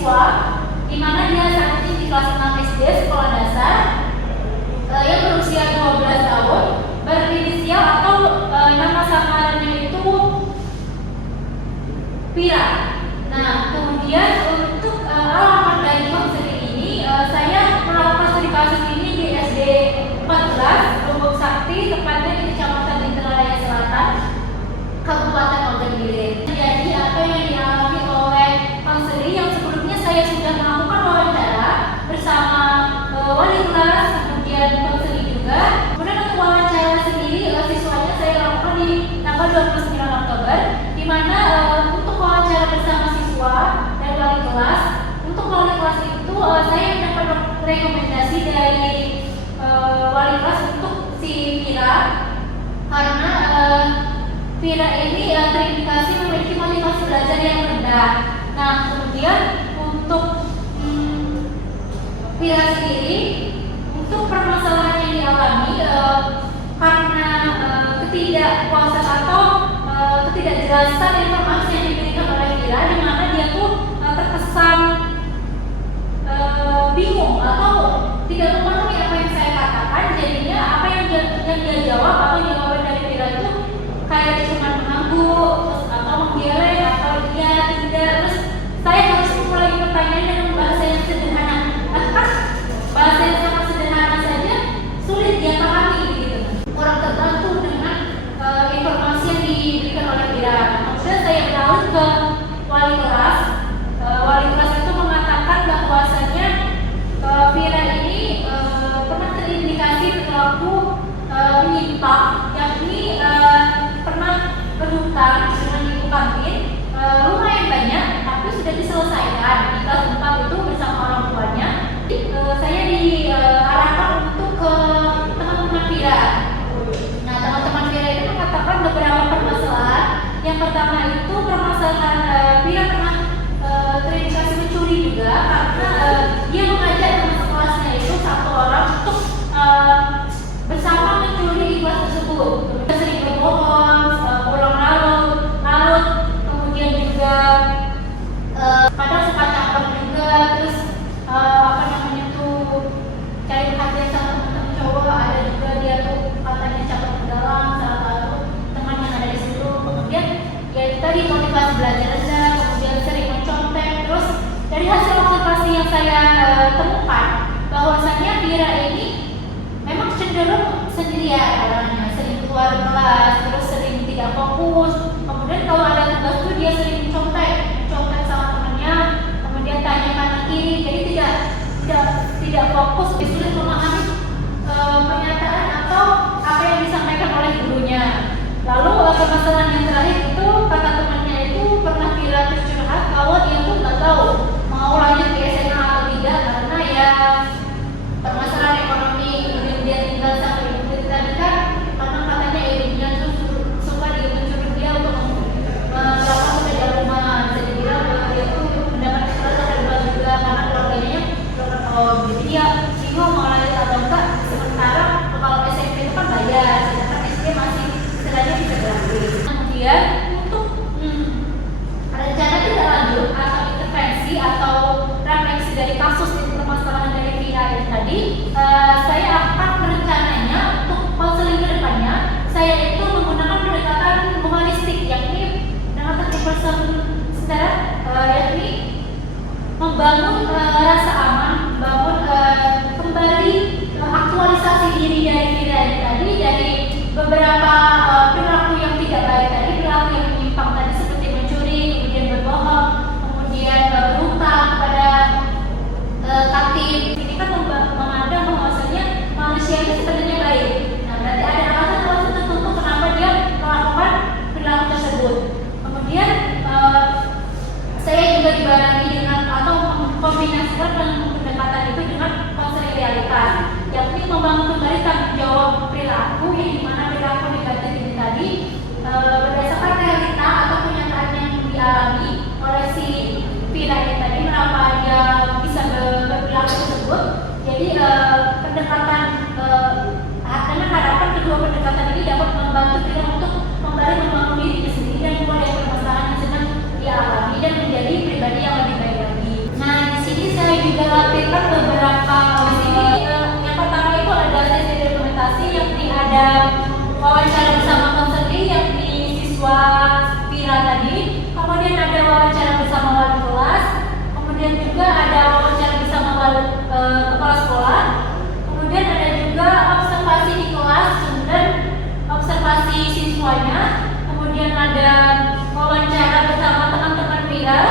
siswa di mana dia saat ini di kelas 6 SD sekolah dasar yang berusia 12 tahun, berinisial atau nama samarannya itu Vira. Nah, kemudian untuk alamat dari konseling ini, saya melakukan studi kasus ini di SD 14 Lombok Sakti, tepatnya di Kecamatan Indralaya Selatan, Kabupaten Ogan Ilir. Jadi apa yang dialami oleh konseling yang sebelumnya saya sudah melakukan wawancara bersama wali kelas, kemudian konseling juga. Kemudian untuk wawancara sendiri, siswanya saya lakukan di tanggal 29 Oktober, di mana untuk wawancara bersama siswa dan wali kelas, untuk wali kelas itu saya mendapat rekomendasi dari wali kelas untuk si Vira, karena Vira ini terindikasi memiliki motivasi belajar yang rendah. Nah, kemudian untuk Vira sendiri, untuk permasalahan yang dialami karena ketidakpuasan atau ketidakjelasan informasi yang diberikan oleh Vira, di mana dia tuh terkesan bingung atau tidak memahami apa yang saya katakan. Jadinya apa yang dia jawab atau jawaban dari Vira itu kayak cuma mengangguk atau menggeleng atau iya tidak. Terus saya harus mengulangi pertanyaan dengan bahasa yang sederhana, bahasa yang sangat sederhana saja sulit dia pahami gitu. Kurang terbantu dengan informasi yang diberikan oleh Vira. Kemudian saya beralih ke wali kelas. Wali kelas itu mengatakan bahwasanya Vira ini pernah terindikasi perilaku menyimpang, yakni pernah berhutang dengan ibu kantin lumayan banyak, tapi sudah diselesaikan di kelas 4 itu bersama orang tuanya. Saya diarahkan untuk ke teman-teman Vira. Nah, teman-teman Vira itu mengatakan beberapa permasalahan. Yang pertama itu permasalahan Vira pernah terindikasi mencuri juga, karena dia mengajak teman sekelasnya itu satu orang untuk bersama mencuri di kelas tersebut. Dia sering berbohong, pulang larut, kemudian juga kadang suka caper juga, terus cari perhatian sama teman-teman cowok. Ada juga dia tuh katanya caper ke dalam salah satu teman yang ada di situ. Kemudian ya itu tadi motivasi belajar rendah, kemudian sering mencontek. Terus dari hasil observasi yang saya temukan, bahwasanya Vira ini memang cenderung sendirian orangnya, sering keluar kelas, terus sering tidak fokus. Kemudian kalau ada tugas tuh dia sering mencontek sama temannya, kemudian tanya kanan kiri, jadi tidak fokus, sulit memahami pernyataan atau apa yang disampaikan oleh gurunya. Lalu permasalahan yang terakhir itu, kata temannya itu pernah Vira curhat kalau dia tuh nggak tahu mau lanjut ke SMA atau tidak, karena ya permasalahan ekonomi. Kemudian dia tinggal sama ibu tadi kan, karena katanya ibunya tuh suka dia mencuri dia untuk melakukan pekerjaan rumah. Bisa dibilang dia tuh mendapat kesempatan dari rumah juga, karena keluarganya jadi dia bingung mau lanjut atau enggak. Sementara kalau SMP itu kan bayar, sedangkan SD masih istilahnya bisa gratis. Kemudian untuk rencana tidak lanjut atau intervensi atau refleksi dari kasus permasalahan dari Vira ini tadi, saya akan rencananya untuk konseling ke depannya, saya itu menggunakan pendekatan humanistik, yakni dengan teknik person centered, yakni membangun rasa aman, membangun kembali aktualisasi diri dari Vira ini tadi, dari beberapa perilaku yang tidak baik tadi, perilaku yang menyimpang tadi seperti mencuri, kemudian berbohong, kemudian berhutang kepada kantin. Ini kan memandang bahwasanya manusia itu sebenarnya baik. Nah, berarti ada alasan tertentu kenapa dia melakukan perilaku tersebut. Kemudian saya juga dibarengi dengan atau mengkombinasikan pendekatan itu dengan konseling realitas, yakni membangun kembali tanggung jawab perilaku, yang dimana perilaku negatif ini tadi berdasarkan realita atau kenyataan yang dialami oleh si Vira ini tadi, kenapa dia bisa berperilaku tersebut. Jadi pendekatan dengan harapan kedua pendekatan ini dapat membantu Vira untuk kembali membangun dirinya sendiri dan keluar dari permasalahan yang sedang dialami dan menjadi pribadi yang lebih baik lagi. Nah, ada wawancara bersama kepala sekolah, kemudian ada juga observasi di kelas dan observasi siswanya, kemudian ada wawancara bersama teman-teman Vira.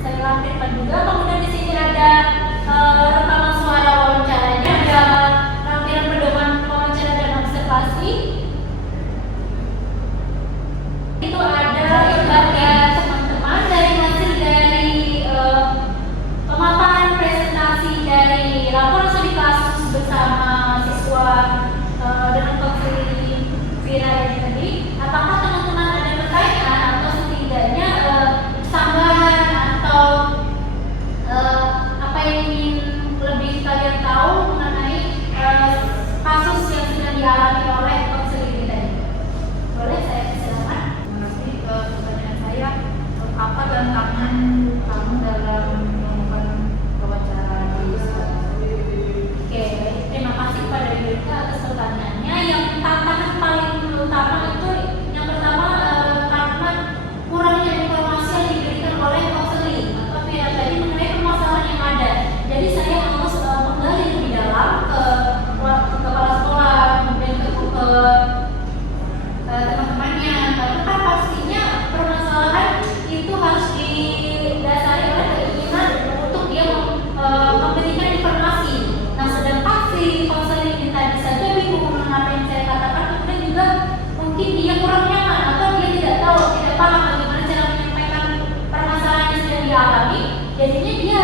Saya lampirkan juga. Kemudian di sini ada rekaman suara wawancaranya, ada lampiran pedoman wawancara dan observasi. Itu ada teman-teman dari hasil dari pemaparan presentasi dari laporan studi kasus bersama siswa dengan konseling Vira ini tadi. Apakah teman-teman ada pertanyaan atau setidaknya tambahan atau apa yang ingin lebih kalian tahu mengenai kasus yang sedang dialami oleh konseling ini tadi? Boleh saya silakan. Terima kasih. Pertanyaan saya, apa tantangan kamu dalam melakukan wawancara di sekolah? Oke, terima kasih kepada Yurika atas pertanyaannya. Yang tantangan paling utama itu yang pertama karena kurangnya informasi yang diberikan oleh konseling atau pihak tadi mengenai permasalahan yang ada. Jadi saya harus menggali lebih dalam ke kepala sekolah, kemudian ke teman-temannya, karena kan pastinya permasalahan itu harus didasari oleh keinginan untuk dia memberikan informasi. Nah, sedangkan si konseling ini tadi saja bingung dengan apa yang saya katakan, kemudian juga mungkin dia kurang nyaman atau dia tidak tahu, tidak paham bagaimana cara menyampaikan permasalahan yang sedang dialami. Jadinya dia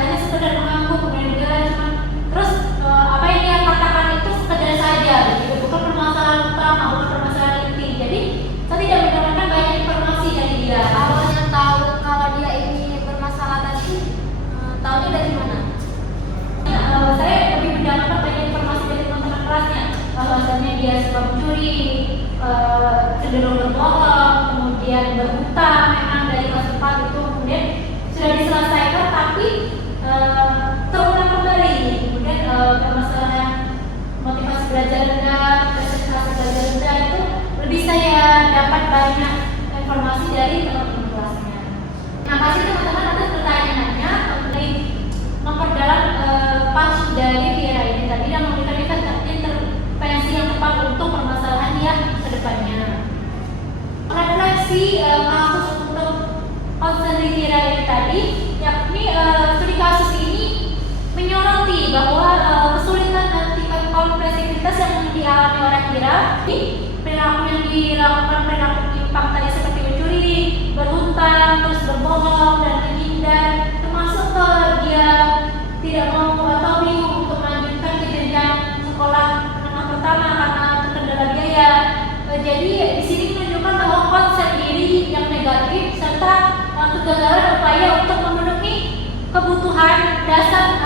hanya sekedar mengangguk, kemudian dia cuma terus apa yang dia katakan itu sekedar saja, gitu. Bukan permasalahan utama, bukan permasalahan inti. Jadi saya tidak mendapatkan banyak informasi dari dia. Awalnya tahu kalau dia ini bermasalah tadi, tahunya dari mana? Saya lebih mendapatkan banyak informasi dari teman-teman kelasnya, bahwasanya dia suka mencuri, cenderung berbohong, kemudian berhutang memang dari kelas 4 itu kemudian sudah diselesaikan tapi terulang kembali. Kemudian permasalahan motivasi belajar rendah, presentasi belajar rendah itu lebih saya dapat banyak informasi dari teman-teman kelasnya. Terima kasih teman-teman atas pertanyaannya mengenai memperdalam pasu dari Vira ini tadi dan memberikan intervensi yang tepat untuk permasalahan yang kedepannya. Refleksi kasus untuk konseling Vira ini tadi, yakni studi kasus ini menyoroti bahwa kesulitan dan tingkat kompleksitas yang dialami oleh Vira di perilaku yang dilakukan, perilaku menyimpang tadi seperti mencuri, berhutang, terus berbohong dan menghindar, termasuk dia tidak mau atau bingung untuk melanjutkan ke jenjang sekolah menengah pertama karena terkendala biaya. Jadi di sini menunjukkan bahwa konsep diri yang negatif serta kegagalan upaya untuk memenuhi kebutuhan dasar